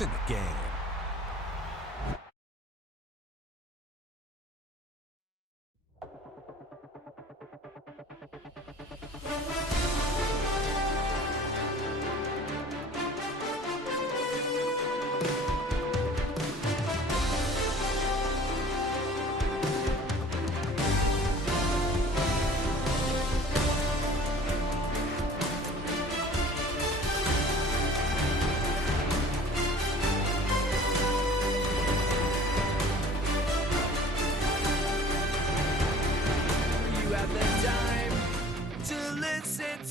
It's in the game.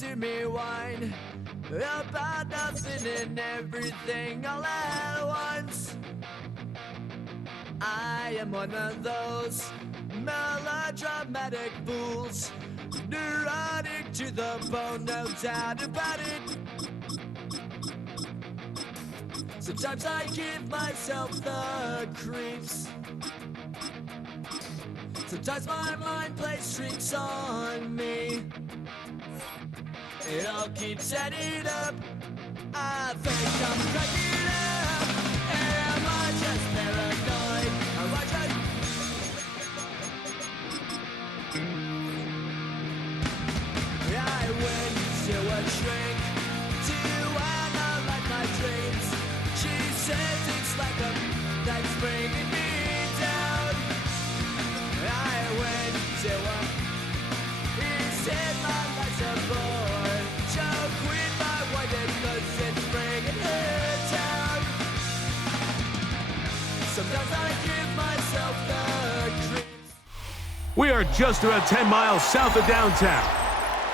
To me whine about nothing and everything all at once. I am one of those melodramatic fools, neurotic to the bone, no doubt about it. Sometimes I give myself the creeps. Sometimes my mind plays tricks on me. It all keeps adding up. I think I'm cracking up. Am I just paranoid? Am I just... I went to a shrink to analyze my dreams. She says it's like a that's bringing me down. I went to a... He said my life's a bore. Sometimes I give myself the creeps. We are just about 10 miles south of downtown.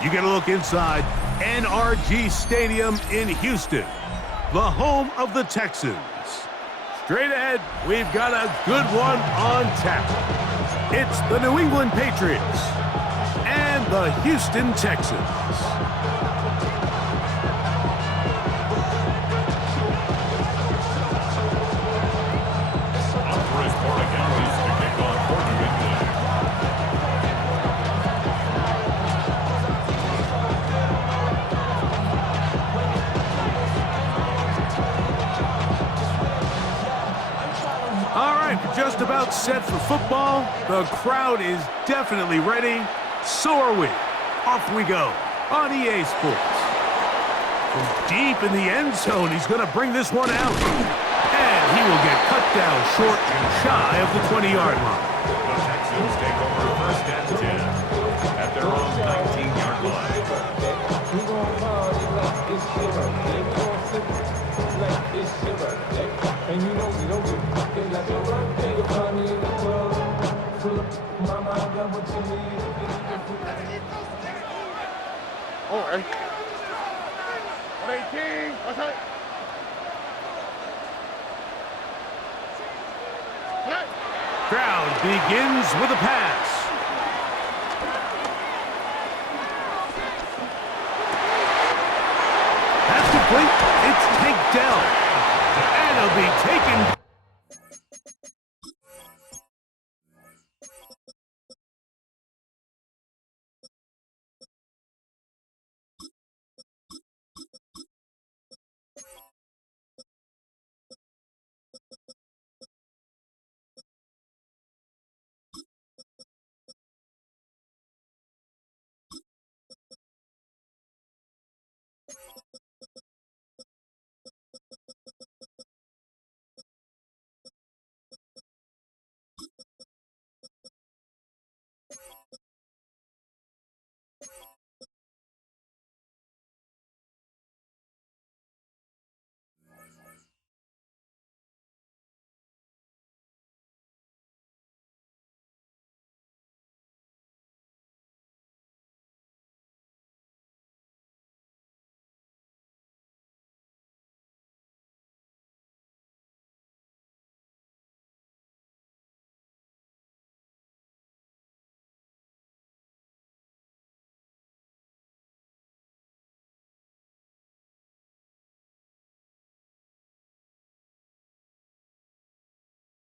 You get a look inside NRG Stadium in Houston, the home of the Texans. Straight ahead, we've got a good one on tap. It's the New England Patriots and the Houston Texans. Just about set for football. The crowd is definitely ready. So are we. Off we go on EA Sports. From deep in the end zone, he's going to bring this one out. And he will get cut down short and shy of the 20-yard line. The Texans take over first and 10 at their own 19-yard line. And you know we don't get fucking like a birthday party in the club. Full of mama, I got what you need. All right. 118. What's that? Crowd begins with a pass. That's complete. It's Tank Dell. And he'll be taken.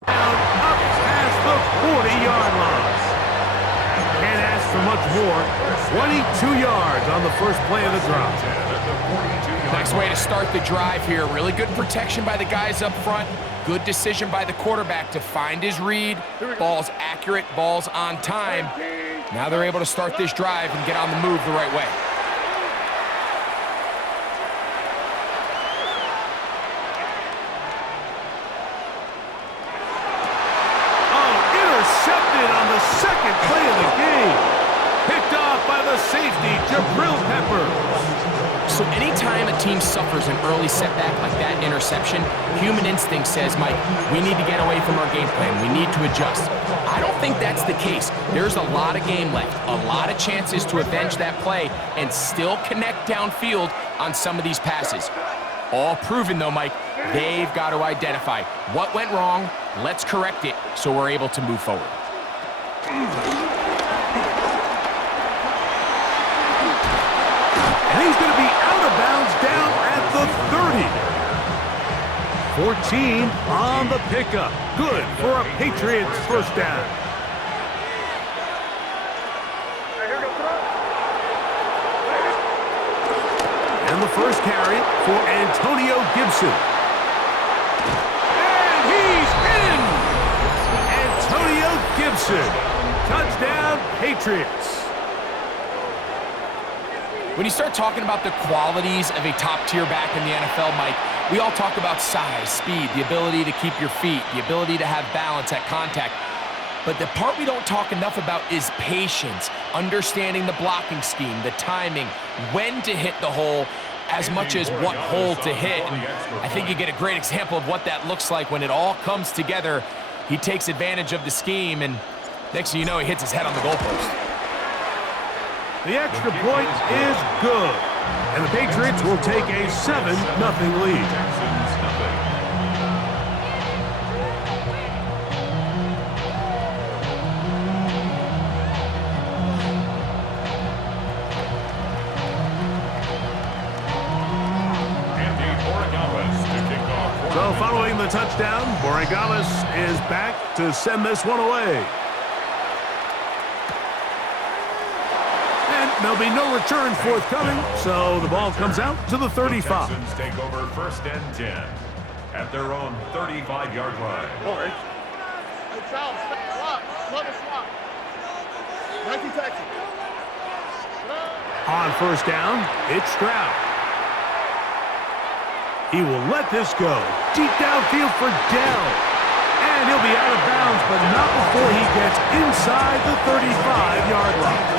Up past the 40-yard line. Can't ask for much more. 22 yards on the first play of the drive. Nice way to start the drive here. Really good protection by the guys up front. Good decision by the quarterback to find his read. Ball's accurate, ball's on time. Now they're able to start this drive and get on the move the right way. Intercepted on the second play of the game. Picked off by the safety, Jabril Peppers. So anytime a team suffers an early setback like that interception, human instinct says, Mike, we need to get away from our game plan. We need to adjust. I don't think that's the case. There's a lot of game left, a lot of chances to avenge that play and still connect downfield on some of these passes. All proven, though, Mike, they've got to identify what went wrong. Let's correct it so we're able to move forward. And he's going to be out of bounds down at the 30. 14 on the pickup. Good for a Patriots first down. And the first carry for Antonio Gibson. And he's in! Antonio Gibson. Touchdown, Patriots. When you start talking about the qualities of a top-tier back in the NFL, Mike, we all talk about size, speed, the ability to keep your feet, the ability to have balance at contact. But the part we don't talk enough about is patience, understanding the blocking scheme, the timing, when to hit the hole, as much as what hole to hit. And I think you get a great example of what that looks like when it all comes together. He takes advantage of the scheme, and next thing you know, he hits his head on the goalpost. The extra point is good, and the Patriots will take a 7-0 lead. So following the touchdown, Borregales is back to send this one away. There'll be no return forthcoming, so the ball comes out to the 35. Texans take over 1st and 10 at their own 35-yard line. Hey, Charles, swap. Love a swap. 19 Texans. On first down, it's Stroud. He will let this go. Deep downfield for Dell. And he'll be out of bounds, but not before he gets inside the 35-yard line.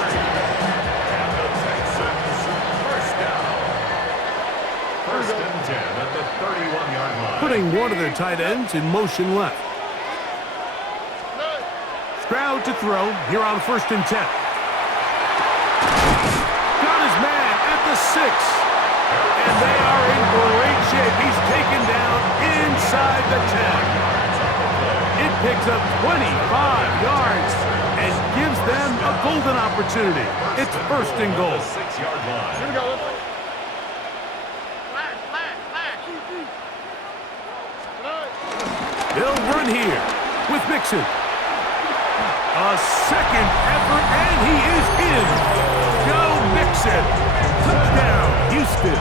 At the 31-yard line. Putting one of their tight ends in motion left. Stroud to throw here on 1st and 10. Got his man at the 6. And they are in great shape. He's taken down inside the 10. It picks up 25 yards and gives them a golden opportunity. It's 1st and goal. 6-yard line. Here we go. They'll run here with Mixon. A second effort, and he is in. Joe Mixon. Touchdown, Houston.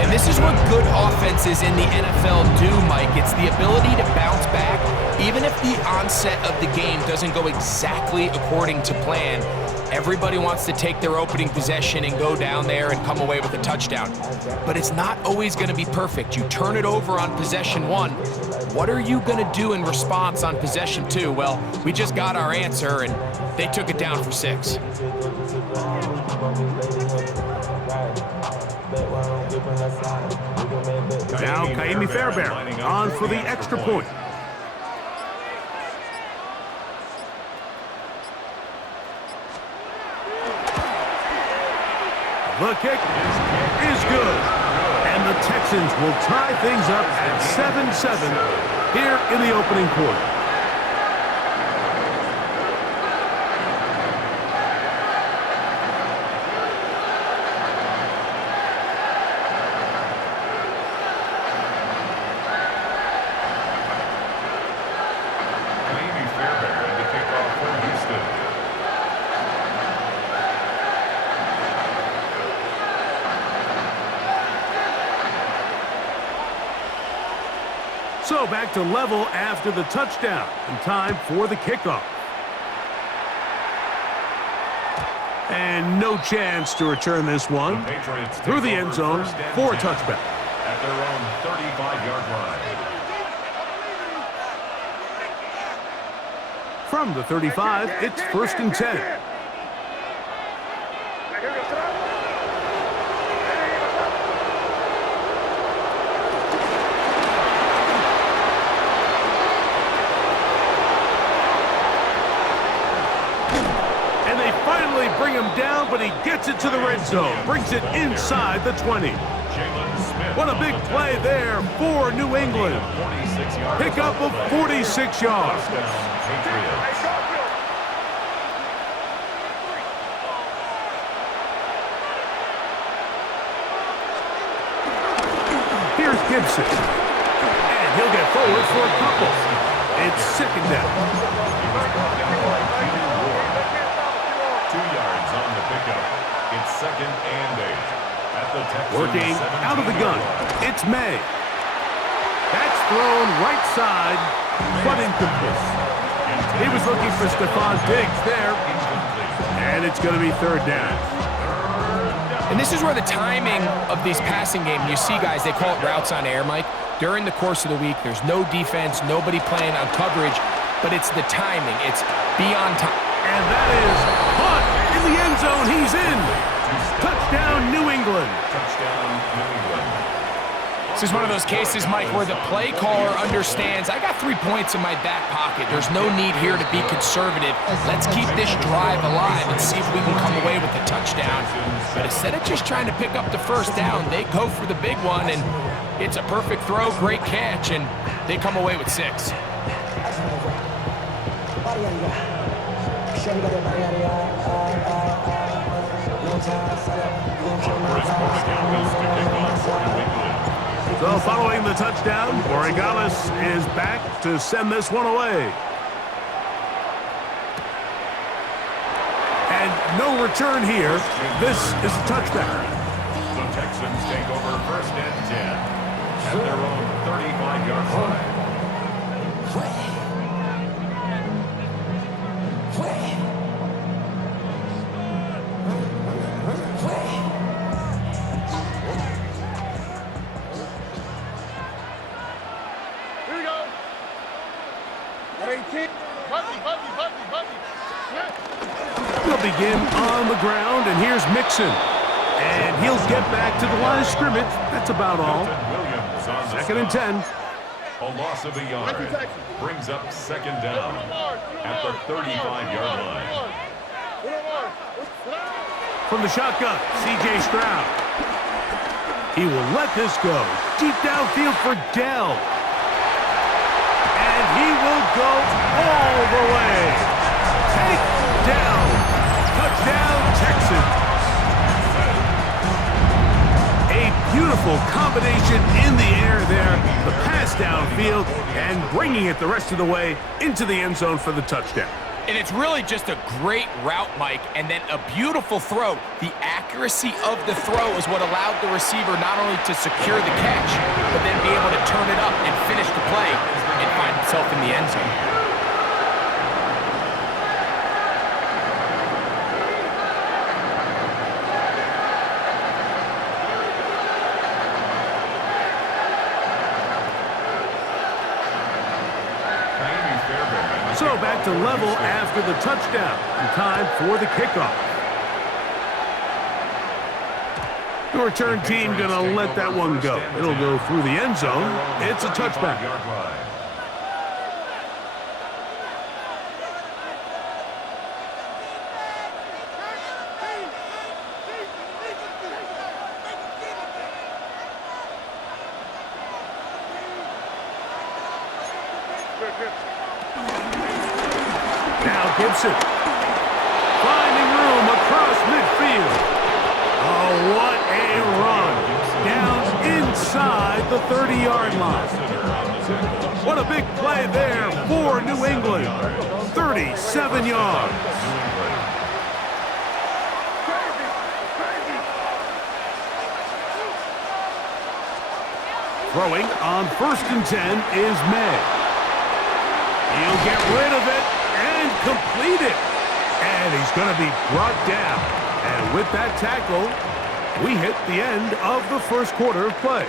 And this is what good offenses in the NFL do, Mike. It's the ability to bounce back, even if the onset of the game doesn't go exactly according to plan. Everybody wants to take their opening possession and go down there and come away with a touchdown. But it's not always going to be perfect. You turn it over on possession 1. What are you going to do in response on possession 2? Well, we just got our answer, and they took it down for 6. Now Kaimi Fairbairn on for the extra point. The kick is good. And the Texans will tie things up at 7-7 here in the opening quarter. So back to level after the touchdown, and time for the kickoff. And no chance to return this one. The Patriots Through the take end over zone first and for a 10 touchback. at their own 35-yard line. From the 35, it's first and 10. And they finally bring him down, but he gets it to the red zone. Brings it inside the 20. What a big play there for New England. Pickup of 46 yards. Here's Gibson. And he'll get forward for a couple. It's second down. 2 yards on the pickup. It's second and 8. At the Texans, Working out of the gun. It's May. That's thrown right side, but incomplete. He was looking for Stephon Diggs there. And it's going to be third down. And this is where the timing of these passing games, you see guys, they call it routes on air, Mike. During the course of the week, there's no defense, nobody playing on coverage, but it's the timing. It's beyond time. And that is caught in the end zone. He's in. Touchdown, New England. Touchdown, New England. This is one of those cases, Mike, where the play caller understands, I got 3 points in my back pocket. There's no need here to be conservative. Let's keep this drive alive and see if we can come away with a touchdown. But instead of just trying to pick up the first down, they go for the big one, and it's a perfect throw, great catch, and they come away with 6. So following the touchdown, Borregales is back to send this one away. And no return here. This is a touchback. The Texans take over first and 10 at their own 35-yard line. Here we go. 18. Buggy. They'll begin on the ground, and here's Mixon. And he'll get back to the line of scrimmage. That's about all. Williams on the Second and 10. A loss of a yard brings up second down at the 35-yard line. From the shotgun, C.J. Stroud. He will let this go. Deep downfield for Dell. And he will go all the way. Take down. Touchdown, Texans. A beautiful combination in the air there. The pass downfield and bringing it the rest of the way into the end zone for the touchdown. And it's really just a great route, Mike, and then a beautiful throw. The accuracy of the throw is what allowed the receiver not only to secure the catch, but then be able to turn it up and finish the play and find himself in the end zone. So back to level after the touchdown, and time for the kickoff. The return team gonna let that one go. It'll go through the end zone. It's a touchback. Now Gibson, finding room across midfield. Oh, what a run. Down inside the 30-yard line. What a big play there for New England. 37 yards. Throwing on 1st and 10 is May. He'll get rid of it and complete it. And he's going to be brought down. And with that tackle, we hit the end of the first quarter of play.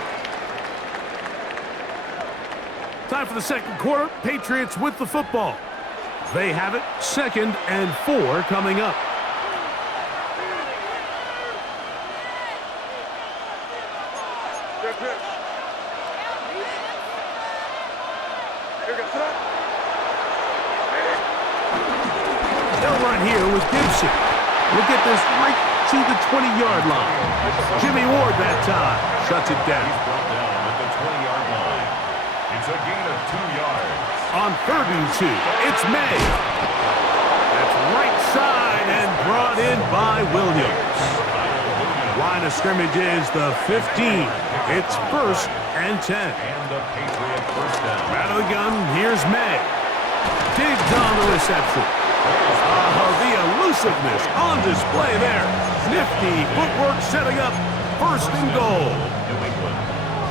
Time for the second quarter. Patriots with the football. They have it 2nd and 4 coming up. They'll run here with Gibson. Look at this right to the 20-yard line. Jimmy Ward that time shuts it down. He's brought down at the 20-yard line. It's a gain of 2 yards. On 3rd and 2, it's May. That's right side and brought in by Williams. Line of scrimmage is the 15. It's 1st and 10. And the Patriot first down. Out of the gun, here's May. Digs on the reception. The elusiveness on display there. Nifty footwork setting up 1st and goal. New England.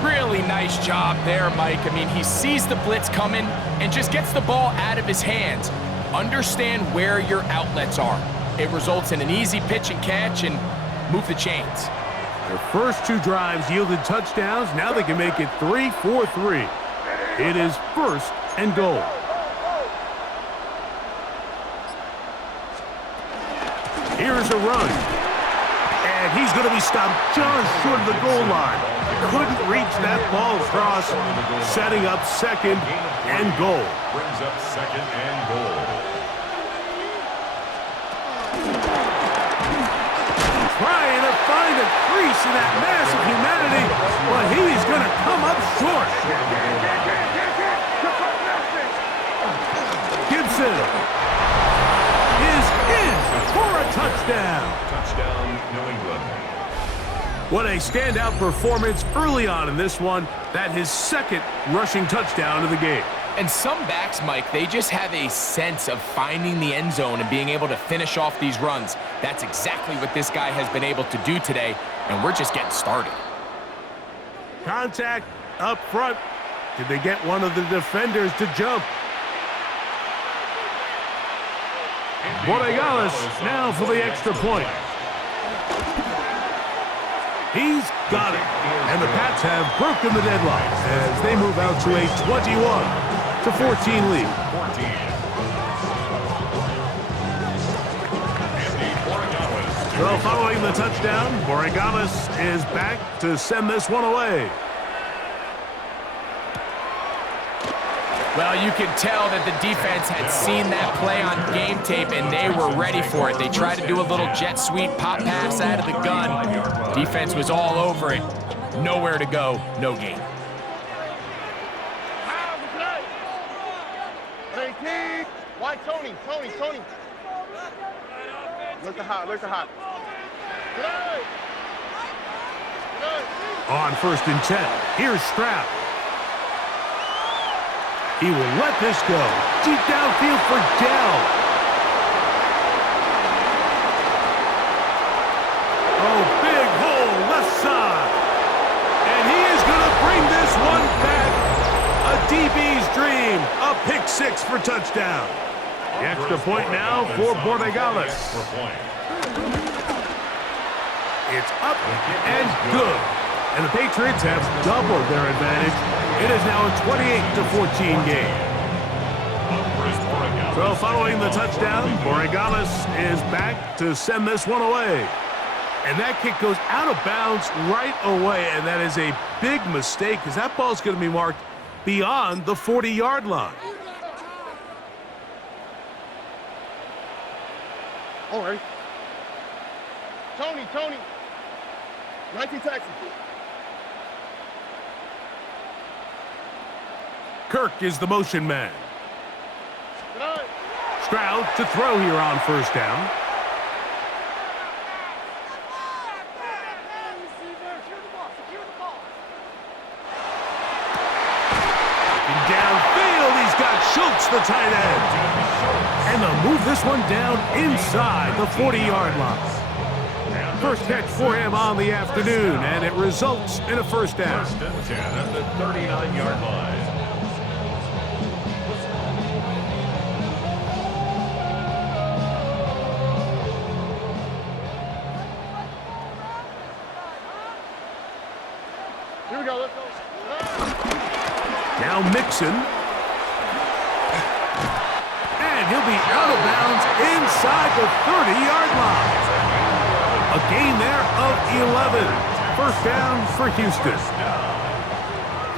Really nice job there, Mike. I mean, he sees the blitz coming and just gets the ball out of his hands. Understand where your outlets are. It results in an easy pitch and catch and move the chains. Their first 2 drives yielded touchdowns. Now they can make it 3-4-3. It is 1st and goal. Here's a run. And he's going to be stopped just short of the goal line. Couldn't reach that ball across, setting up 2nd and goal. Brings up 2nd and goal. Trying to find a crease in that mass of humanity, but he's going to come up short. Gibson is in for a touchdown. Touchdown, New England. What a standout performance early on in this one. That his 2nd rushing touchdown of the game. And some backs, Mike, they just have a sense of finding the end zone and being able to finish off these runs. That's exactly what this guy has been able to do today, and we're just getting started. Contact up front. Did they get one of the defenders to jump? Borregales now for the extra point. He's got it. And the Pats have broken the deadlock as they move out to a 21-14 lead. So following the touchdown, Borregales is back to send this one away. Well, you could tell that the defense had seen that play on game tape, and they were ready for it. They tried to do a little jet sweep pop pass out of the gun. Defense was all over it. Nowhere to go, no gain. Why Tony? Look the hot. On 1st and 10, here's Stroud. He will let this go. Deep downfield for Dell. Oh, big hole left side. And he is going to bring this one back. A DB's dream. A pick 6 for touchdown. The extra point now for Borregales. It's up and good. And the Patriots have doubled their advantage. It is now a 28-14 game. So following the touchdown, Borregales is back to send this one away. And that kick goes out of bounds right away, and that is a big mistake because that ball's going to be marked beyond the 40-yard line. All right. Tony. 19 Texas. Kirk is the motion man. Stroud to throw here on 1st down. Downfield, he's got Schultz, the tight end. And they'll move this one down inside the 40-yard line. First catch for him on the afternoon, and it results in a first down. First and 10 at the 39-yard line. Here we go, let's go. Now Mixon. And he'll be out of bounds inside the 30-yard line. A gain there of 11. First down for Houston.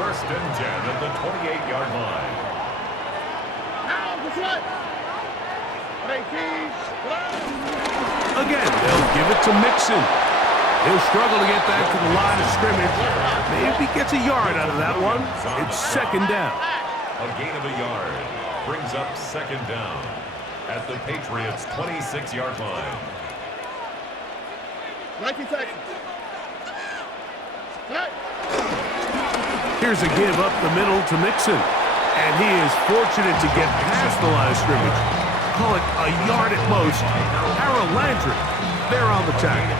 First and 10 at the 28-yard line. Now, the slide. 18. Again, they'll give it to Mixon. He'll struggle to get back to the line of scrimmage. Maybe gets a yard out of that one. It's second down. A gain of a yard brings up second down at the Patriots' 26-yard line. 19 Texans. Hey. Here's a give up the middle to Mixon. And he is fortunate to get past the line of scrimmage. Call it a yard at most. Harold Landry, there on the tackle.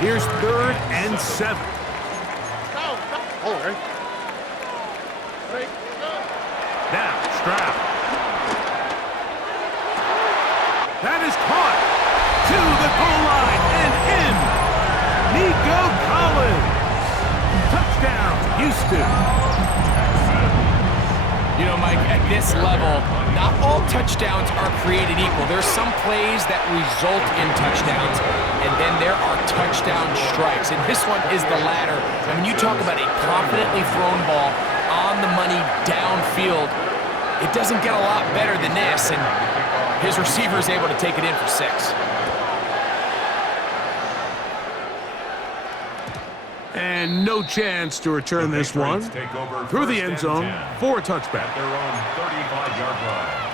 Here's third and 7. All right. Now, Stroud. That is caught to the goal line and in. Nico Collins. Touchdown, Houston. You know, Mike, at this level, not all touchdowns are created equal. There's some plays that result in touchdowns, and then there are touchdown strikes. And this one is the latter. I mean, you talk about a confidently thrown ball on the money downfield. It doesn't get a lot better than this, and his receiver is able to take it in for 6. And no chance to return this one through the end zone for a touchback. At their own 35-yard line.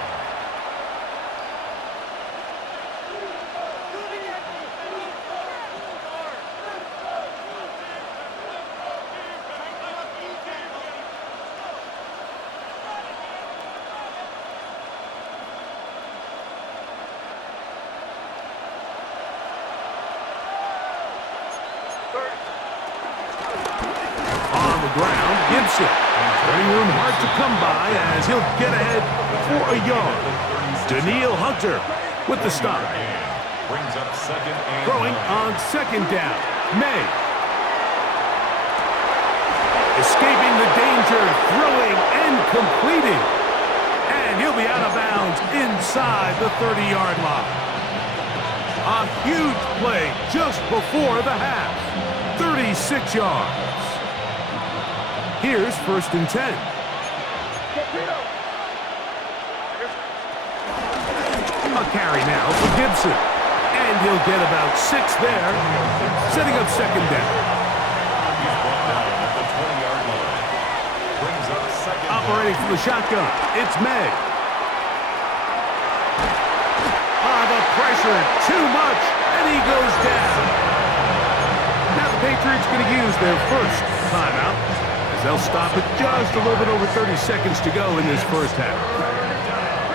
Ground, Gibson. Running room hard to come by as he'll get ahead for a yard. Daniil Hunter with the stop. Brings up second and Throwing on second down. May. Escaping the danger, throwing and completing. And he'll be out of bounds inside the 30-yard line. A huge play just before the half. 36 yards. Here's first and 10. A carry now for Gibson. And he'll get about 6 there, setting up second down. he's brought down at the 20-yard line. Brings up second. Operating from the shotgun, it's May. The pressure, too much, and he goes down. Now the Patriots going to use their first timeout. They'll stop it just a little bit over 30 seconds to go in this first half.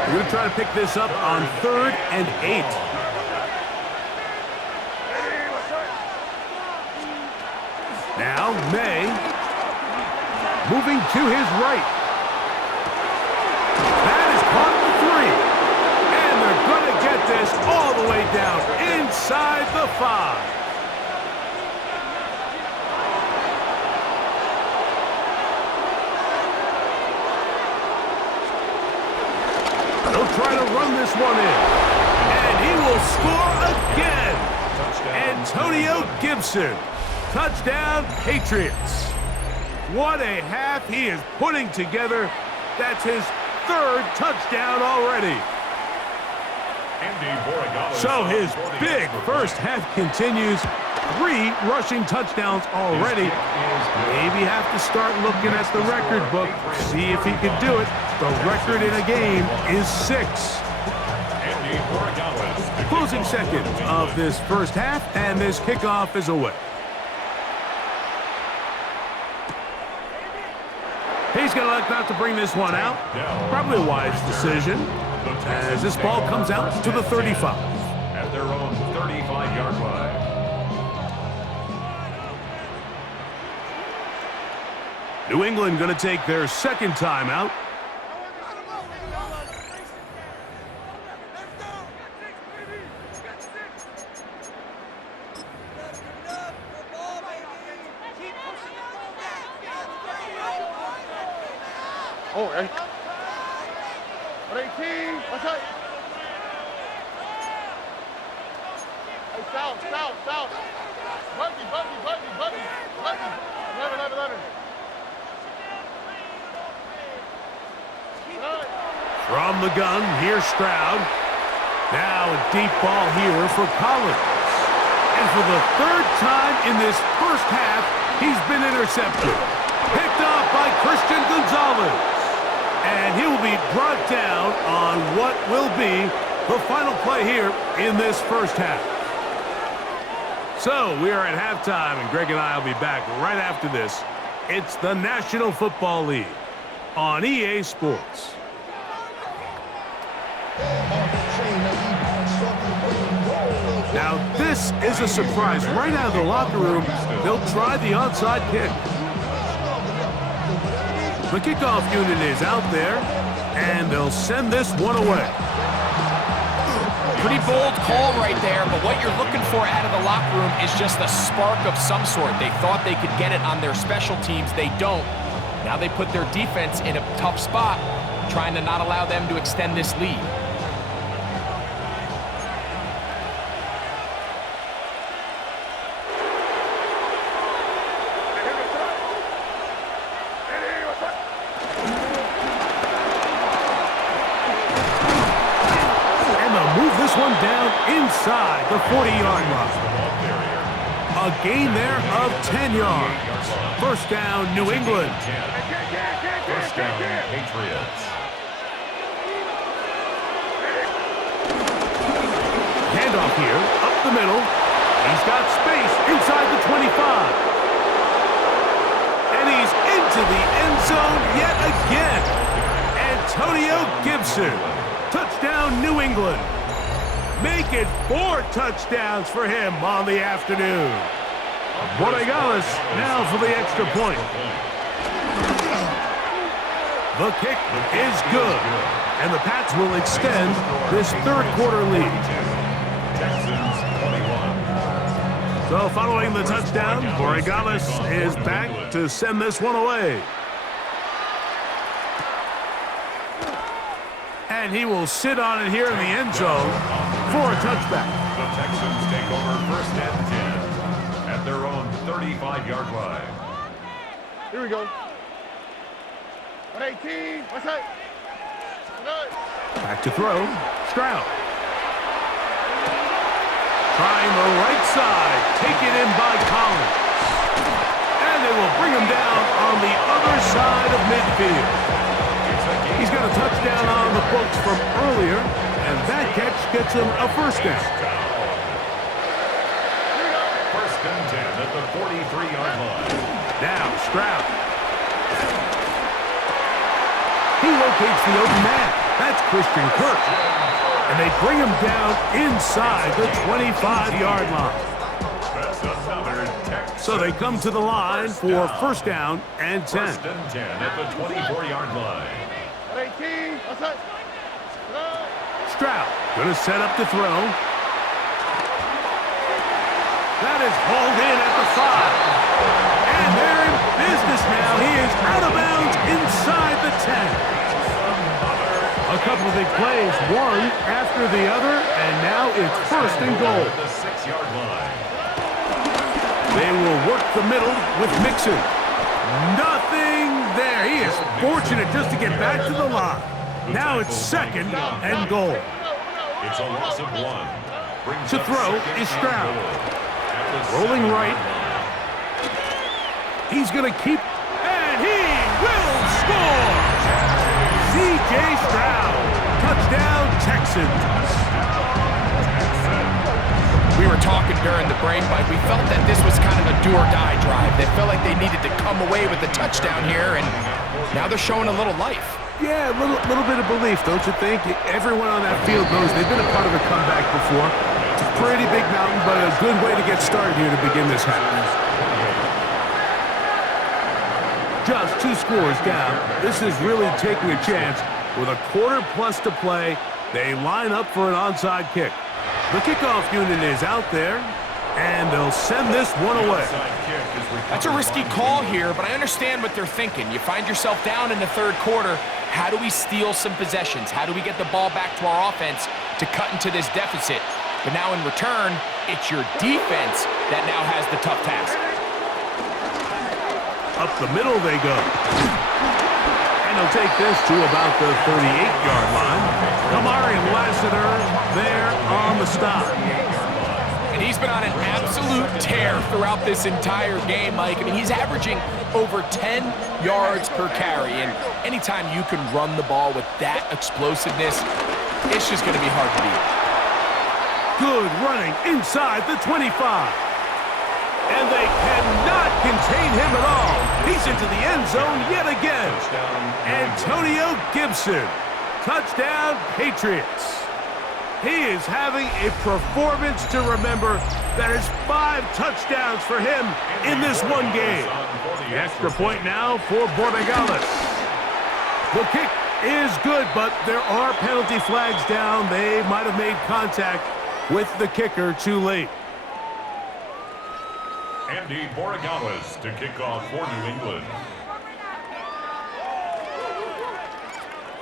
We're going to try to pick this up on 3rd and 8. Now May moving to his right. That is caught for 3. And they're going to get this all the way down inside the 5. They'll try to run this one in. And he will score again. Antonio Gibson. Touchdown, Patriots. What a half he is putting together. That's his 3rd touchdown already. So his big first half continues. 3 rushing touchdowns already. Maybe have to start looking at the record book, see if he can do it. The record in a game is 6. Closing seconds of this first half, and this kickoff is away. He's going to elect not to bring this one out. Probably a wise decision, as this ball comes out to the 35. At their own 35-yard line. New England going to take their second timeout. Oh, right. 18. What's up? Hey, south. Buggy. 11. From the gun, here's Stroud. Now a deep ball here for Collins. And for the third time in this first half, he's been intercepted. Picked off by Christian Gonzalez. And he will be brought down on what will be the final play here in this first half. So we are at halftime, and Greg and I will be back right after this. It's the National Football League on EA Sports. Now this is a surprise. Right out of the locker room, they'll try the onside kick. The kickoff unit is out there, and they'll send this one away. Pretty bold call right there, but what you're looking for out of the locker room is just a spark of some sort. They thought they could get it on their special teams. They don't. Now they put their defense in a tough spot, trying to not allow them to extend this lead. One down inside the 40-yard line. A gain there of 10 yards. First down, New England. First down, Patriots. Handoff here, up the middle. He's got space inside the 25. And he's into the end zone yet again. Antonio Gibson. Touchdown, New England. Make it 4 touchdowns for him on the afternoon. Borregales now for the extra point. The kick is good, and the Pats will extend this third quarter lead. Texans 21. So following the touchdown, Borregales is back to send this one away. And he will sit on it here in the end zone for a touchback. The Texans take over first and 10 at their own 35-yard line. Here we go. 118. What's that? Back to throw. Stroud. Trying the right side. Taken in by Collins. And they will bring him down on the other side of midfield. He's got a touchdown on the books from earlier, and that catch gets him a first down. First and 10 at the 43-yard line. Now Stroud. He locates the open man. That's Christian Kirk. And they bring him down inside the 25-yard line. That's another Texan. So they come to the line for first down and 10. First and 10 at the 24-yard line. 18. What's that? Stroud going to set up to throw. That is hauled in at the 5. And they're in business now. He is out of bounds inside the 10. A couple of big plays, one after the other, and now it's first and goal. The 6-yard line. They will work the middle with Mixon. Nothing there. He is fortunate just to get back to the line. Now it's second and goal. It's a loss of 1. To throw is Stroud. Rolling right. He's going to keep, and he will score! C.J. Stroud. Touchdown, Texans. We were talking during the break, Mike. We felt that this was kind of a do-or-die drive. They felt like they needed to come away with the touchdown here, and now they're showing a little life. Yeah, a little bit of belief, don't you think? Everyone on that field knows they've been a part of a comeback before. It's a pretty big mountain, but a good way to get started here to begin this half. Just 2 scores down. This is really taking a chance. With a quarter plus to play, they line up for an onside kick. The kickoff unit is out there, and they'll send this one away. That's a risky call here, but I understand what they're thinking. You find yourself down in the third quarter. How do we steal some possessions? How do we get the ball back to our offense to cut into this deficit? But now in return, it's your defense that now has the tough task. Up the middle they go. And he'll take this to about the 38-yard line. Kamari Lassiter there on the stop. And he's been on an absolute tear throughout this entire game, Mike. I mean, he's averaging over 10 yards per carry. And anytime you can run the ball with that explosiveness, it's just going to be hard to beat. Good running inside the 25. And they cannot contain him at all. He's into the end zone yet again. Antonio Gibson. Touchdown, Patriots. He is having a performance to remember. That is 5 touchdowns for him in this one game. The extra point now for Borregales. The kick is good, but there are penalty flags down. They might have made contact with the kicker too late. Andy Borregales to kick off for New England.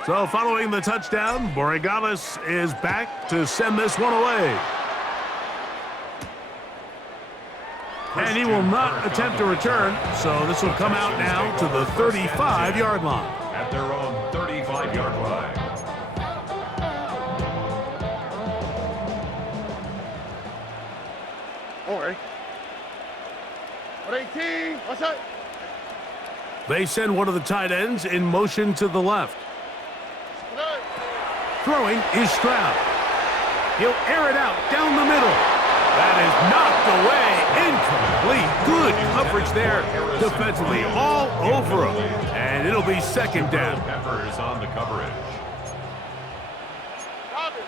So following the touchdown, Borregales is back to send this one away. And he will not attempt to return, so this will come out now to the 35-yard line. At their own 35-yard line. All right. 18. What's that? They send one of the tight ends in motion to the left. Throwing is Stroud. He'll air it out down the middle. That is knocked away. Incomplete. Good coverage there defensively. All over him. And it'll be second down. Peppers on the coverage. Robin.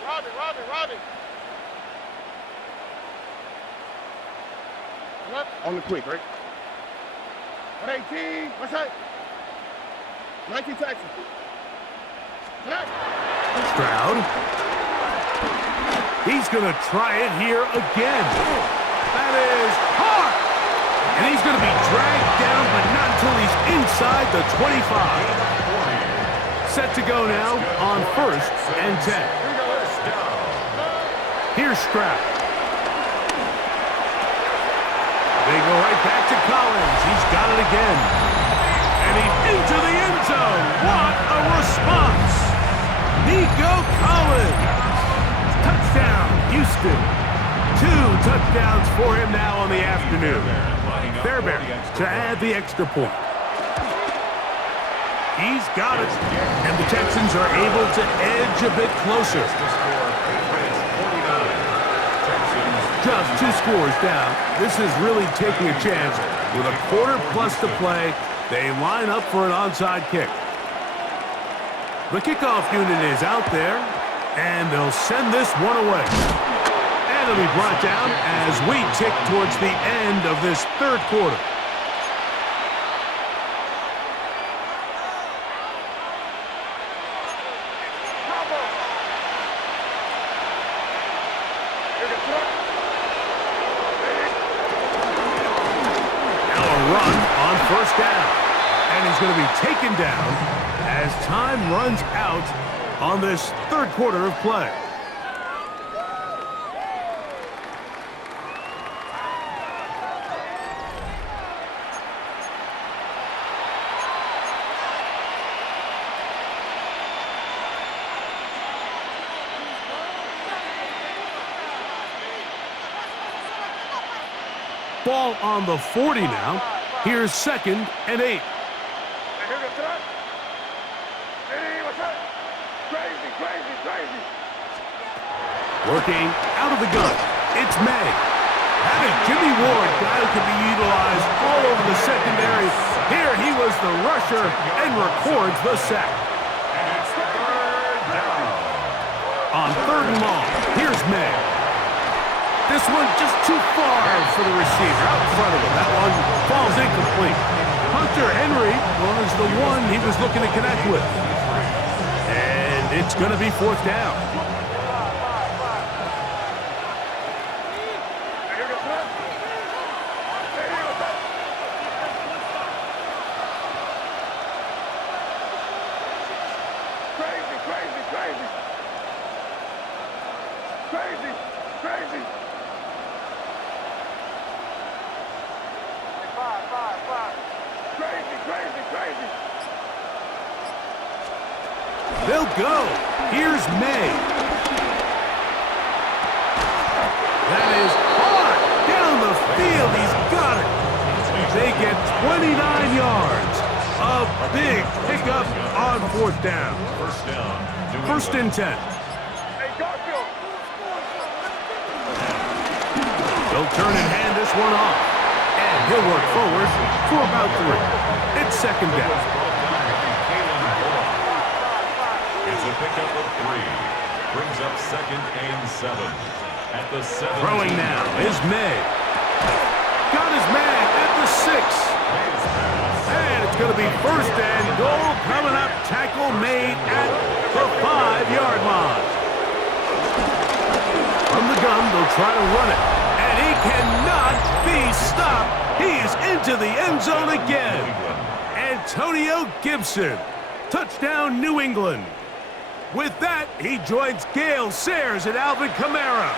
What? On the quick, right? 18. What's that? 19 Texas. Stroud. He's going to try it here again. That is hard. And he's going to be dragged down, but not until he's inside the 25. Set to go now on 1st and 10. Here's Stroud. They go right back to Collins. He's got it again. And he's into the end zone. What a response. Nico Collins. Touchdown, Houston. 2 touchdowns for him now on the afternoon. Fairbairn to add the extra point. He's got it. And the Texans are able to edge a bit closer. Just 2 scores down. This is really taking a chance. With a quarter plus to play, they line up for an onside kick. The kickoff unit is out there, and they'll send this one away. And it'll be brought down as we tick towards the end of this third quarter. Going to be taken down as time runs out on this third quarter of play. Ball on the 40 now. Here's 2nd and 8. Working out of the gun, it's May. Having Jimmy Ward, guy who can be utilized all over the secondary. Here he was the rusher and records the sack. And it's 3rd down. On 3rd and long, here's May. This one just too far for the receiver, out in front of him. That one falls incomplete. Hunter Henry was the one he was looking to connect with. And it's going to be fourth down. They'll go. Here's May. That is hard. Down the field. He's got it. They get 29 yards. A big pickup on fourth down. First down. First and 10. They'll turn and hand this one off. And he'll work forward for about 3. It's second down. It's a pickup of 3. Brings up second and 7. At the 7. Throwing now is May. Got his man at the 6. And it's going to be first and goal coming up. Tackle made at the 5-yard line. From the gun, they'll try to run it. And he cannot be stopped. He's into the end zone again. Antonio Gibson. Touchdown, New England. With that, he joins Gale Sayers and Alvin Kamara,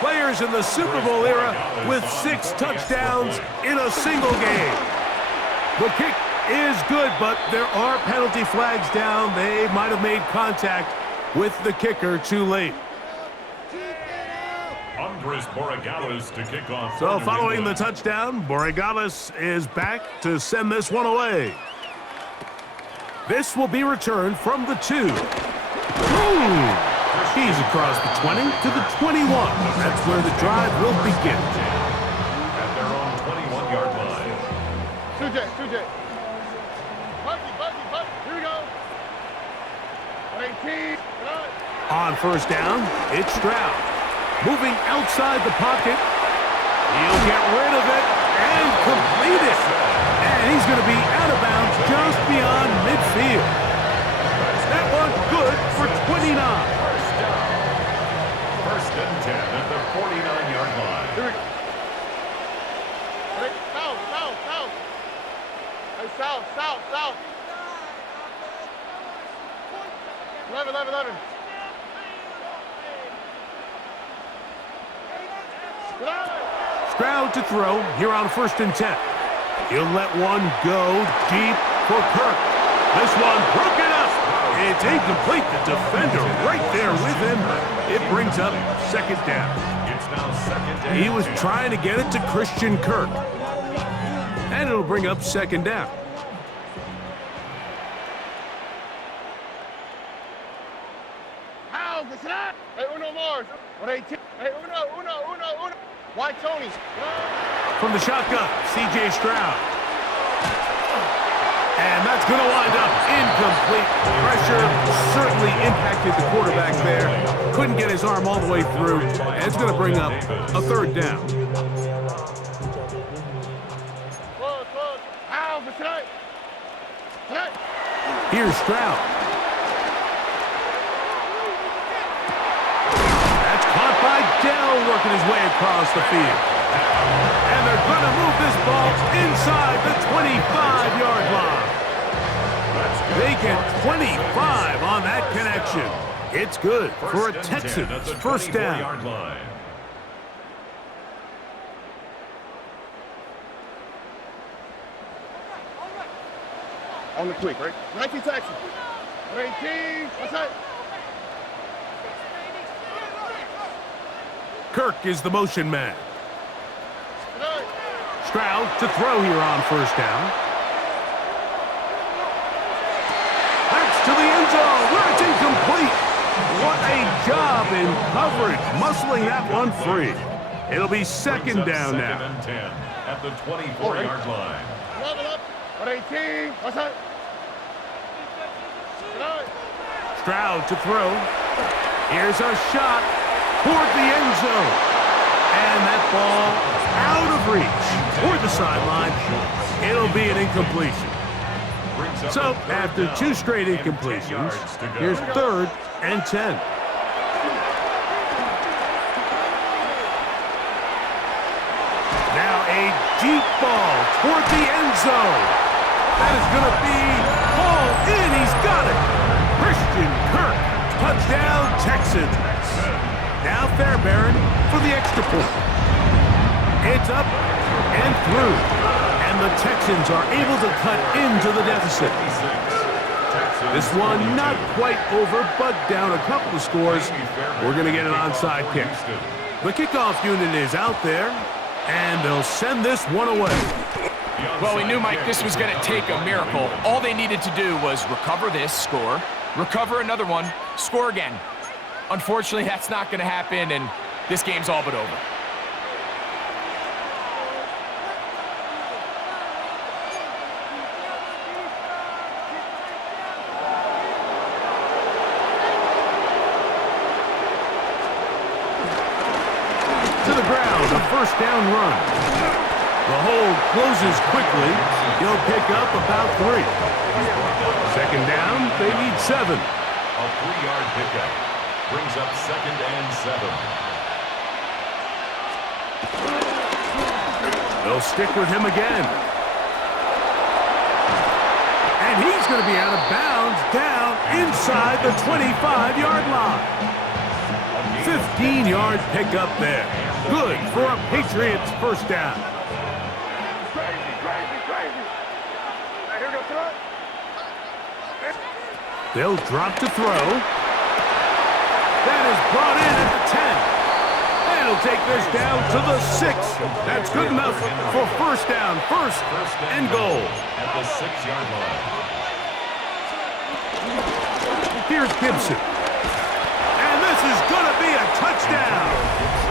players in the Super Bowl era with 6 touchdowns in a single game. The kick is good, but there are penalty flags down. They might have made contact with the kicker too late. Andres Borregales to kick off. So following the touchdown, Borregales is back to send this one away. This will be returned from the 2. He's across the 20 to the 21. That's where the drive will begin. At their own 21-yard line. 2J. Bucky. Here we go. 18. On first down, it's Stroud. Moving outside the pocket. He'll get rid of it and complete it. And he's going to be out of bounds just beyond midfield. That one good for 29. First and 10 at the 49-yard line. Here we go. South. 11. Stroud to throw here on first and 10. He'll let one go deep for Kirk. This one broken up. It's incomplete. The defender right there with him. It brings up second down. It's now second down. He was trying to get it to Christian Kirk. And it'll bring up second down. Hey, Uno Mars. 118. Hey, Uno. Why Tony? From the shotgun, C.J. Stroud. And that's going to wind up incomplete. Pressure certainly impacted the quarterback there. Couldn't get his arm all the way through. And it's going to bring up a third down. Here's Stroud. That's caught by Dell, working his way across the field. And they're going to move this ball inside the 25-yard line. They get 25 on that connection. It's good for a Texans first down. On the quick, right? 19 Texans. 18. What's that? Kirk is the motion man. Stroud to throw here on first down. That's to the end zone where it's incomplete. What a job in coverage, muscling that one free. It'll be second down now. Second and 10 at the 24-yard line. Level up. 18. What's that? Stroud to throw. Here's a shot toward the end zone. And that ball out of reach for the sideline. It'll be an incompletion. So, after 2 straight incompletions, here's 3rd and 10. Now a deep ball toward the end zone. That is going to be hauled in. He's got it. Christian Kirk. Touchdown, Texans. Now Fairbairn for the extra point. It's up and through. And the Texans are able to cut into the deficit. This one not quite over, but down a couple of scores. We're going to get an onside kick. The kickoff unit is out there, and they'll send this one away. Well, we knew, Mike, this was going to take a miracle. All they needed to do was recover this, score, recover another one, score again. Unfortunately, that's not going to happen, and this game's all but over. To the ground, a first down run. The hold closes quickly. He'll pick up about 3. Second down, they need 7. A 3-yard pickup brings up 2nd and 7. They'll stick with him again. And he's going to be out of bounds down inside the 25-yard line. 15-yard pickup there. Good for a Patriots first down. They'll drop to throw. That is brought in at the 10. And he'll take this down to the 6. That's good enough for first down. First and goal. At the 6-yard line. Here's Gibson. And this is going to be a touchdown.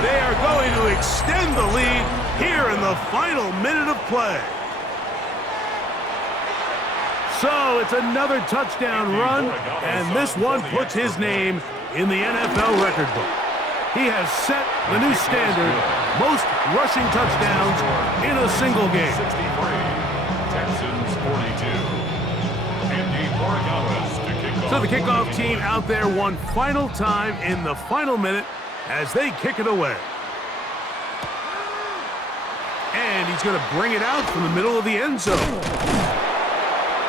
They are going to extend the lead here in the final minute of play. So it's another touchdown run, and this one puts his name in the NFL record book. He has set the new standard, most rushing touchdowns in a single game. 63, Texans 42. Andy Borregales to kick off. So the kickoff team out there one final time in the final minute as they kick it away. And he's going to bring it out from the middle of the end zone.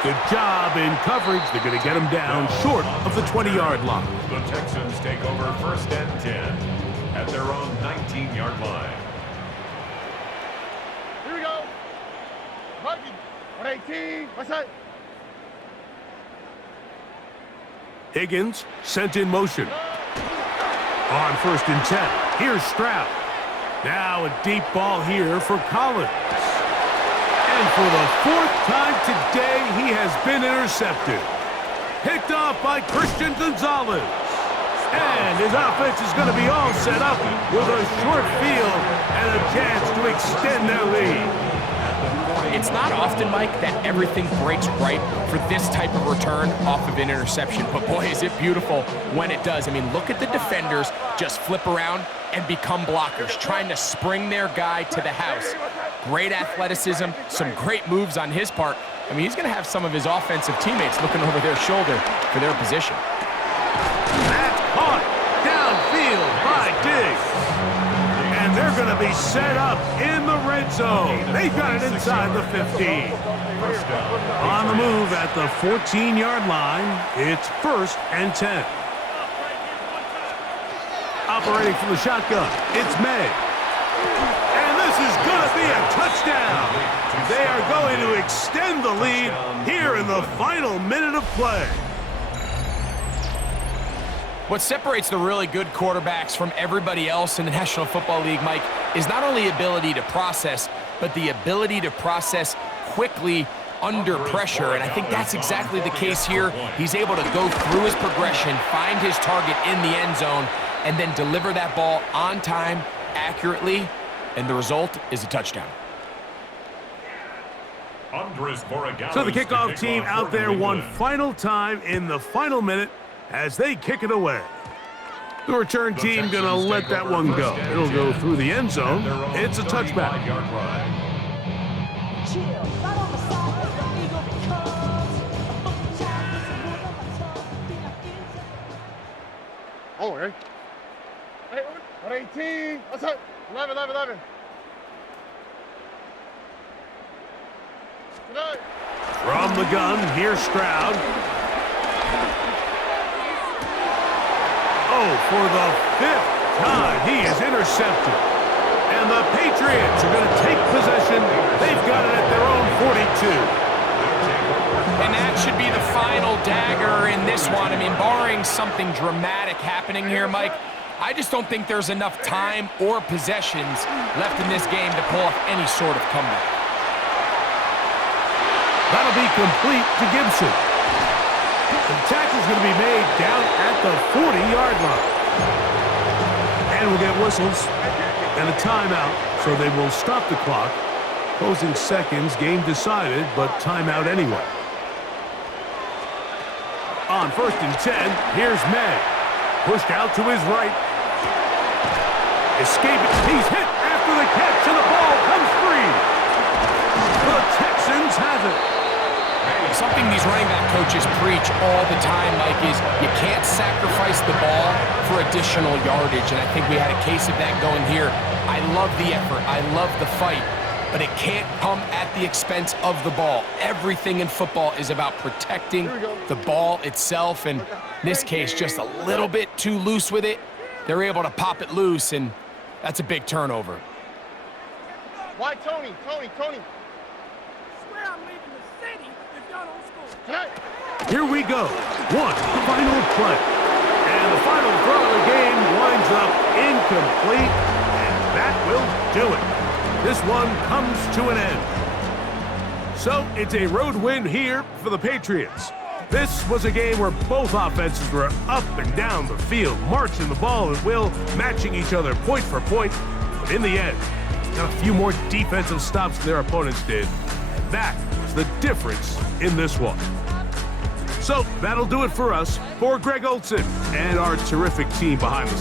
Good job in coverage. They're going to get him down short of the 20-yard line. The Texans take over 1st and 10 at their own 19-yard line. Here we go. Mikey, 118. What's that? Higgins sent in motion. On 1st and 10. Here's Stroud. Now a deep ball here for Collins. And for the 4th time today, he has been intercepted. Picked off by Christian Gonzalez. And his offense is going to be all set up with a short field and a chance to extend their lead. It's not often, Mike, that everything breaks right for this type of return off of an interception. But boy, is it beautiful when it does. I mean, look at the defenders just flip around and become blockers, trying to spring their guy to the house. Great athleticism, some great moves on his part. I mean, he's going to have some of his offensive teammates looking over their shoulder for their position. That's caught downfield by Diggs. And they're going to be set up in the red zone. They've got it inside the 15. On the move at the 14-yard line, it's 1st and 10. Operating from the shotgun, it's May. And this is going to be a touchdown. They are going to extend the lead here in the final minute of play. What separates the really good quarterbacks from everybody else in the National Football League, Mike, is not only ability to process, but the ability to process quickly under pressure. And I think that's exactly the case here. He's able to go through his progression, find his target in the end zone, and then deliver that ball on time, accurately, and the result is a touchdown. So the kickoff team out there one final time in the final minute as they kick it away. The return team going to let that one go. It'll go through the end zone. It's a touchback. Oh, right. Hey, 118. What's up? 11, 11, 11. Good night. From the gun, here's Stroud. Oh, for the 5th time, he is intercepted. And the Patriots are going to take possession. They've got it at their own 42. And that should be the final dagger in this one. I mean, barring something dramatic happening here, Mike, I just don't think there's enough time or possessions left in this game to pull off any sort of comeback. That'll be complete to Gibson. The tackle's going to be made down at the 40-yard line. And we'll get whistles and a timeout, so they will stop the clock. Closing seconds, game decided, but timeout anyway. On 1st and 10, here's May. Pushed out to his right. Escaping. He's hit after the catch, and the ball comes free. The Texans have it. Something these running back coaches preach all the time, Mike, is you can't sacrifice the ball for additional yardage, and I think we had a case of that going here. I love the effort. I love the fight, but it can't come at the expense of the ball. Everything in football is about protecting the ball itself, and in this case, just a little bit too loose with it. They're able to pop it loose, and that's a big turnover. Why, Tony? Swear I'm leaving the city if y'all don't score. Tonight. Here we go. One final play. And the final throw of the game winds up incomplete, and that will do it. This one comes to an end. So it's a road win here for the Patriots. This was a game where both offenses were up and down the field, marching the ball at will, matching each other point for point. But in the end, got a few more defensive stops than their opponents did. And that was the difference in this one. So that'll do it for us. For Greg Olson and our terrific team behind the